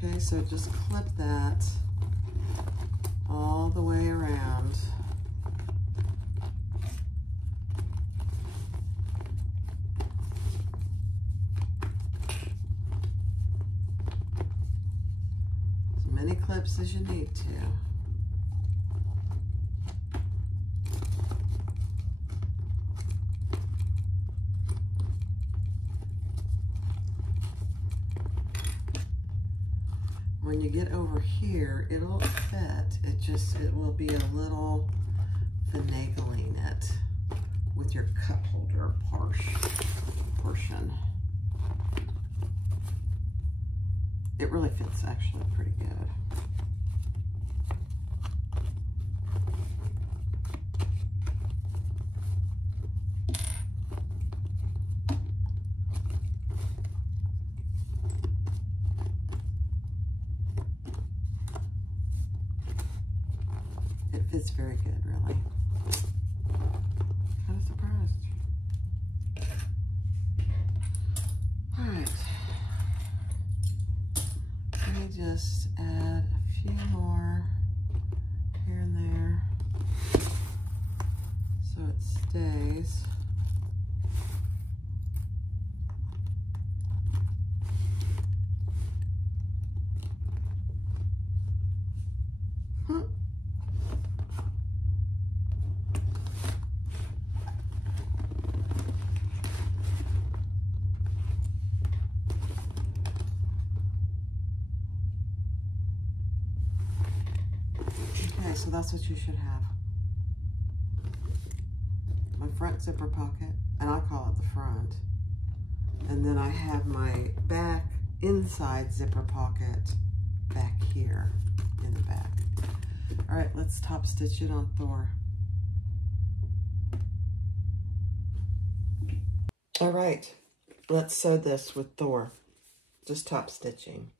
Okay, so just clip that all the way around. As many clips as you need to. When you get over here, it'll fit. It will be a little finagling it with your cup holder portion. It really fits actually pretty good. It fits very good, really. Kind of surprised. All right. Let me just add a few more here and there so it stays. Okay, so that's what you should have. My front zipper pocket, and I call it the front. And then I have my back inside zipper pocket back here in the back. All right, let's top stitch it on Thor. All right, let's sew this with Thor. Just top stitching.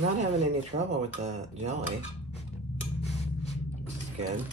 Not having any trouble with the jelly, which is good.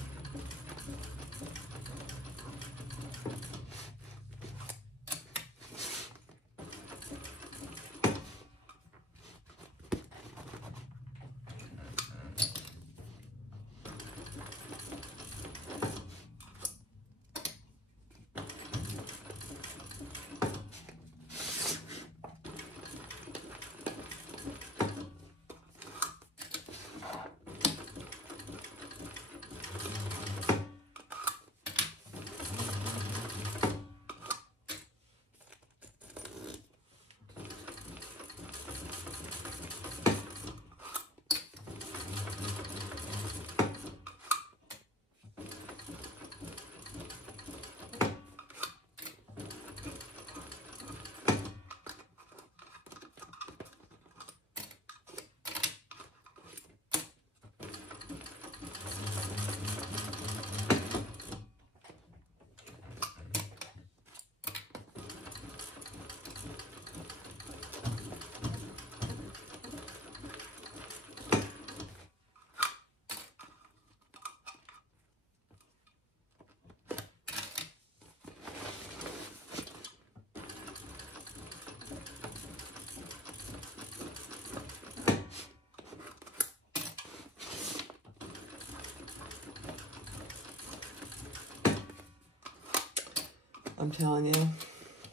I'm telling you,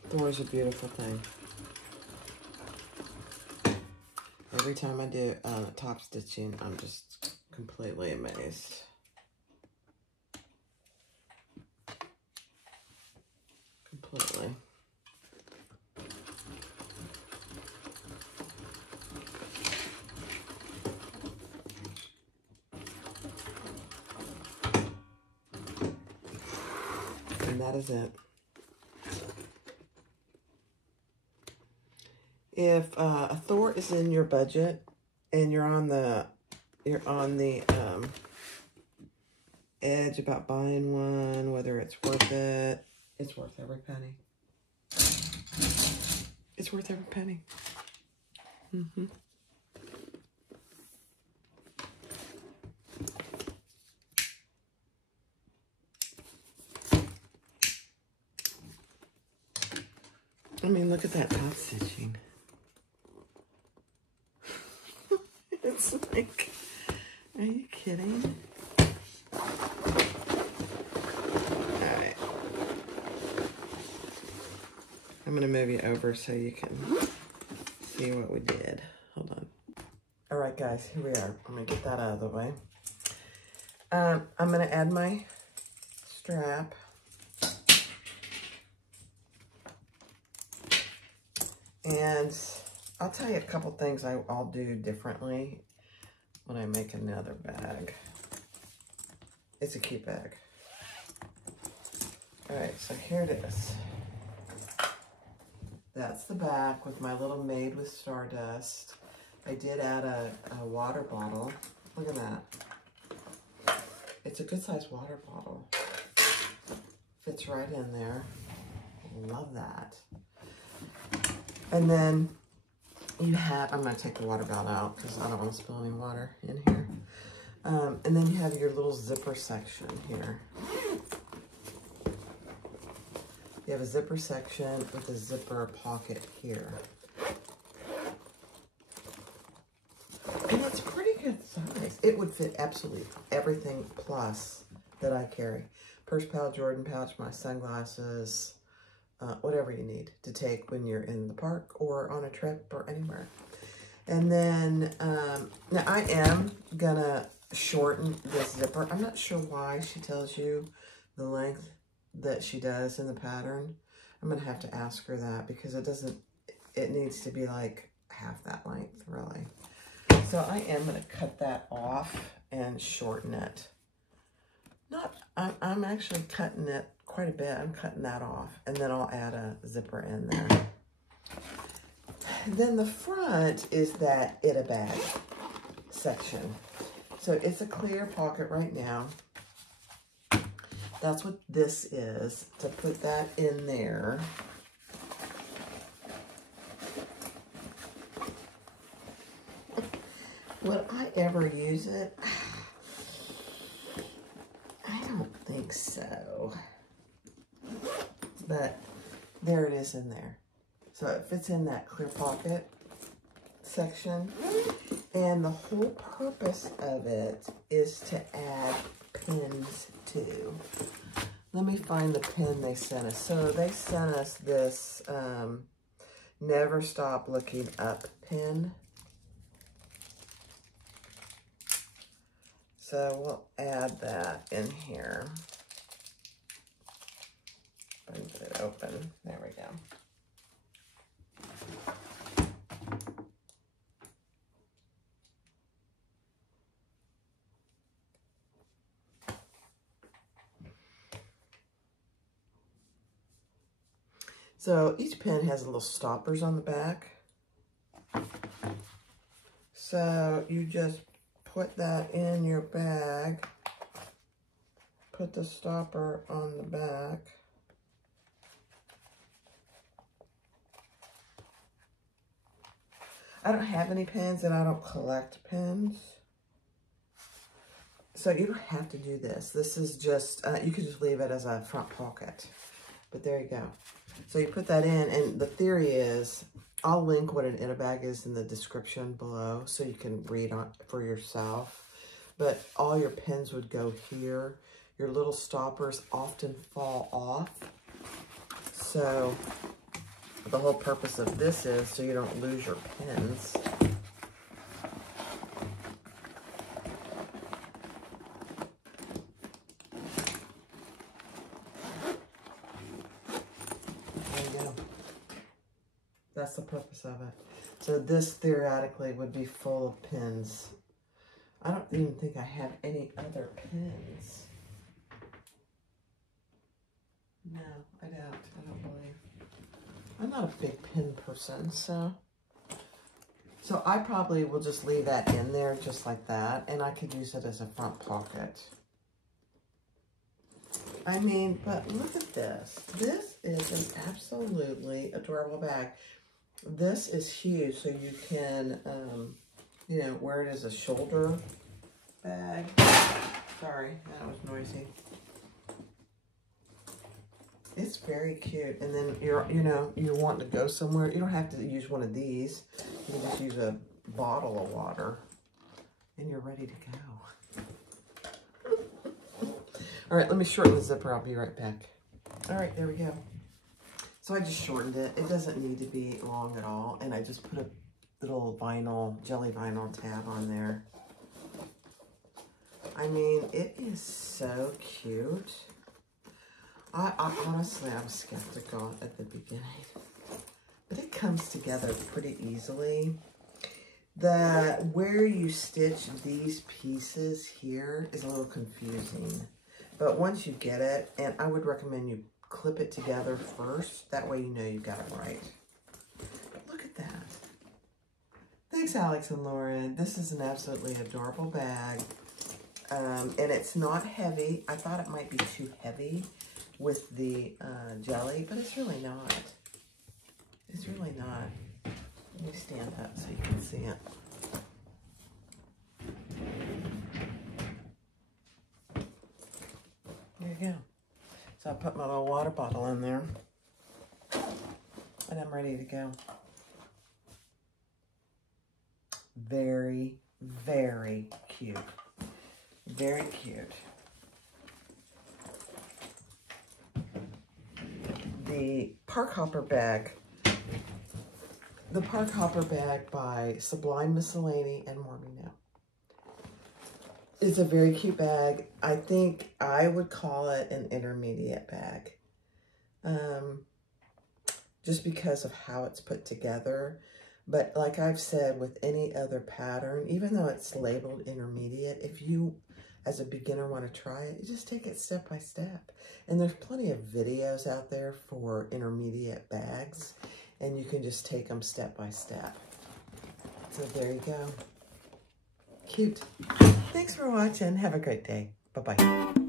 Thor is a beautiful thing. Every time I do top stitching, I'm just completely amazed. Completely. And that is it. If a Thor is in your budget and you're on the edge about buying one, whether it's worth it, it's worth every penny. It's worth every penny. Mm-hmm. I mean, look at that top stitching. It's like, are you kidding? Alright. I'm going to move you over so you can see what we did. Hold on. Alright guys, here we are. I'm going to get that out of the way. I'm going to add my strap. And I'll tell you a couple things I'll do differently when I make another bag. It's a cute bag. All right, so here it is. That's the back with my little Made with Stardust. I did add a water bottle. Look at that. It's a good sized water bottle. Fits right in there. Love that. And then you have, I'm going to take the water bottle out because I don't want to spill any water in here. And then you have your little zipper section here. You have a zipper section with a zipper pocket here. And it's pretty good size. It would fit absolutely everything plus that I carry. Purse pouch, Jordan pouch, my sunglasses, whatever you need to take when you're in the park or on a trip or anywhere. And then, now I am gonna shorten this zipper. I'm not sure why she tells you the length that she does in the pattern. I'm gonna have to ask her that because it needs to be like half that length, really. So I am gonna cut that off and shorten it. I'm actually cutting it quite a bit. I'm cutting that off, and then I'll add a zipper in there. Then the front is that It a Bag section. So it's a clear pocket right now. That's what this is, to put that in there. Would I ever use it? I don't think so. But there it is in there. So it fits in that clear pocket section. And the whole purpose of it is to add pins to. Let me find the pin they sent us. So they sent us this Never Stop Looking Up pin. So we'll add that in here. If I can get it open. There we go. So each pin has little stoppers on the back. So you just put that in your bag, put the stopper on the back. I don't have any pins and I don't collect pins. So you don't have to do this. This is just, you can just leave it as a front pocket. But there you go. So you put that in, and the theory is, I'll link what an It a Bag is in the description below so you can read on for yourself. But all your pins would go here. Your little stoppers often fall off. So the whole purpose of this is so you don't lose your pins. There you go. That's the purpose of it. So this theoretically would be full of pins. I don't even think I have any other pins. No, I don't believe. I'm not a big pin person, so I probably will just leave that in there just like that, and I could use it as a front pocket. I mean, but look at this. This is an absolutely adorable bag. This is huge, so you can, you know, wear it as a shoulder bag. Sorry, that was noisy. It's very cute. And then you're wanting to go somewhere. You don't have to use one of these. You can just use a bottle of water and you're ready to go. All right, let me shorten the zipper. I'll be right back. All right, there we go. So I just shortened it. It doesn't need to be long at all. And I just put a little vinyl, jelly vinyl tab on there. I mean, it is so cute. I honestly, I was skeptical at the beginning, but it comes together pretty easily. Where you stitch these pieces here is a little confusing, but once you get it, and I would recommend you clip it together first, that way you know you got it right. But look at that. Thanks, Alex and Lauren. This is an absolutely adorable bag, and it's not heavy. I thought it might be too heavy with the jelly, but it's really not. It's really not. Let me stand up so you can see it. There you go. So I put my little water bottle in there, and I'm ready to go. Very, very cute. Very cute. The Park Hopper bag. The Park Hopper bag by Sublime Miscellany and Mormino. It's a very cute bag. I think I would call it an intermediate bag. Just because of how it's put together. But like I've said, with any other pattern, even though it's labeled intermediate, if you, as a beginner, want to try it, you just take it step by step. And there's plenty of videos out there for intermediate bags, and you can just take them step by step. So there you go. Cute. Thanks for watching. Have a great day. Bye-bye.